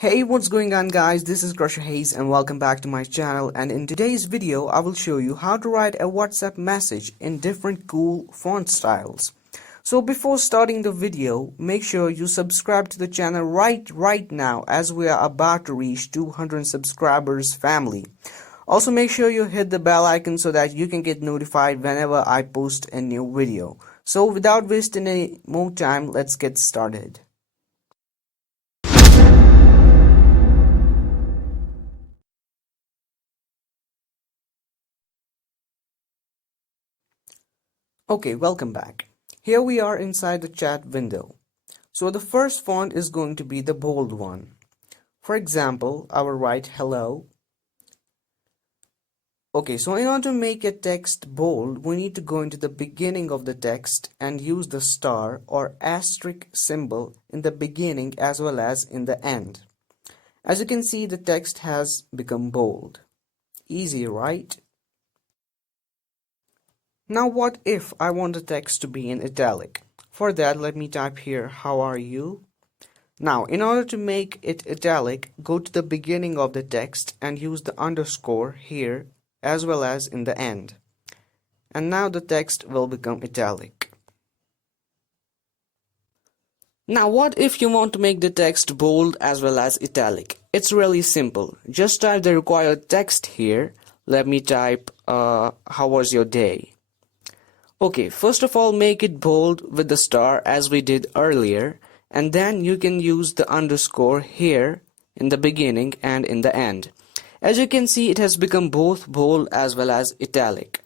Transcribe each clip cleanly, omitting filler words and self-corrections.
Hey, what's going on guys, this is Crusher Hayes and welcome back to my channel, and in today's video I will show you how to write a WhatsApp message in different cool font styles. So before starting the video, make sure you subscribe to the channel right now as we are about to reach 200 subscribers family. Also make sure you hit the bell icon so that you can get notified whenever I post a new video. So without wasting any more time, let's get started. Okay, welcome back. Here we are inside the chat window. So the first font is going to be the bold one. For example, I will write hello. Okay, so in order to make a text bold, we need to go into the beginning of the text and use the star or asterisk symbol in the beginning as well as in the end. As you can see, the text has become bold. Easy, right? Now what if I want the text to be in italic? For that, let me type here, how are you? Now, in order to make it italic, go to the beginning of the text and use the underscore here as well as in the end. And now the text will become italic. Now what if you want to make the text bold as well as italic? It's really simple. Just type the required text here. Let me type, how was your day? Okay, first of all, make it bold with the star as we did earlier, and then you can use the underscore here in the beginning and in the end. As you can see, it has become both bold as well as italic.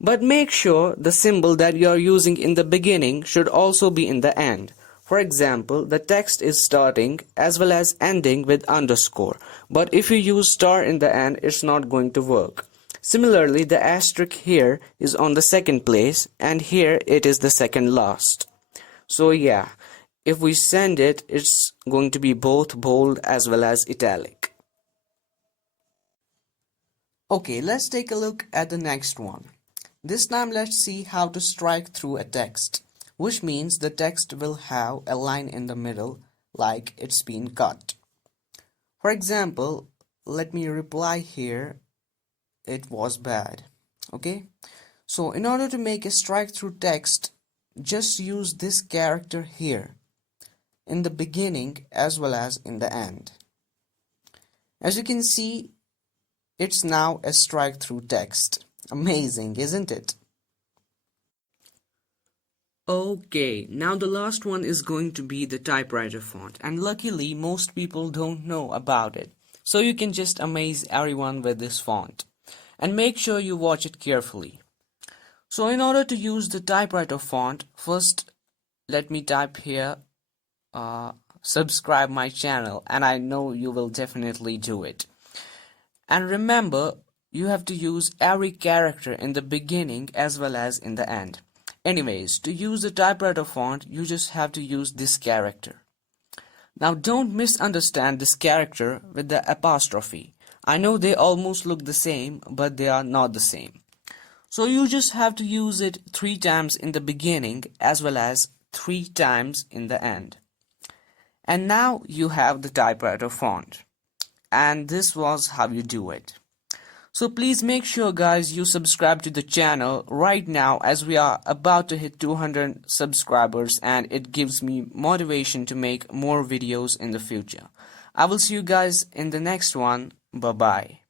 But make sure the symbol that you are using in the beginning should also be in the end. For example, the text is starting as well as ending with underscore, but if you use star in the end, it's not going to work. Similarly, the asterisk here is on the second place and here it is the second last. So yeah, if we send it, it's going to be both bold as well as italic. Okay, let's take a look at the next one. This time let's see how to strike through a text, which means the text will have a line in the middle like it's been cut. For example, let me reply here, it was bad. Okay, so in order to make a strike through text, just use this character here in the beginning as well as in the end. As you can see, it's now a strike through text. Amazing, isn't it? Okay, now the last one is going to be the typewriter font, and luckily most people don't know about it, so you can just amaze everyone with this font. And make sure you watch it carefully. So in order to use the typewriter font, first let me type here, subscribe my channel, and I know you will definitely do it. And remember, you have to use every character in the beginning as well as in the end. Anyways, to use the typewriter font, you just have to use this character. Now don't misunderstand this character with the apostrophe. I know they almost look the same, but they are not the same. So you just have to use it 3 times in the beginning as well as 3 times in the end. And now you have the typewriter font. And this was how you do it. So please make sure guys you subscribe to the channel right now as we are about to hit 200 subscribers, and it gives me motivation to make more videos in the future. I will see you guys in the next one. Bye-bye.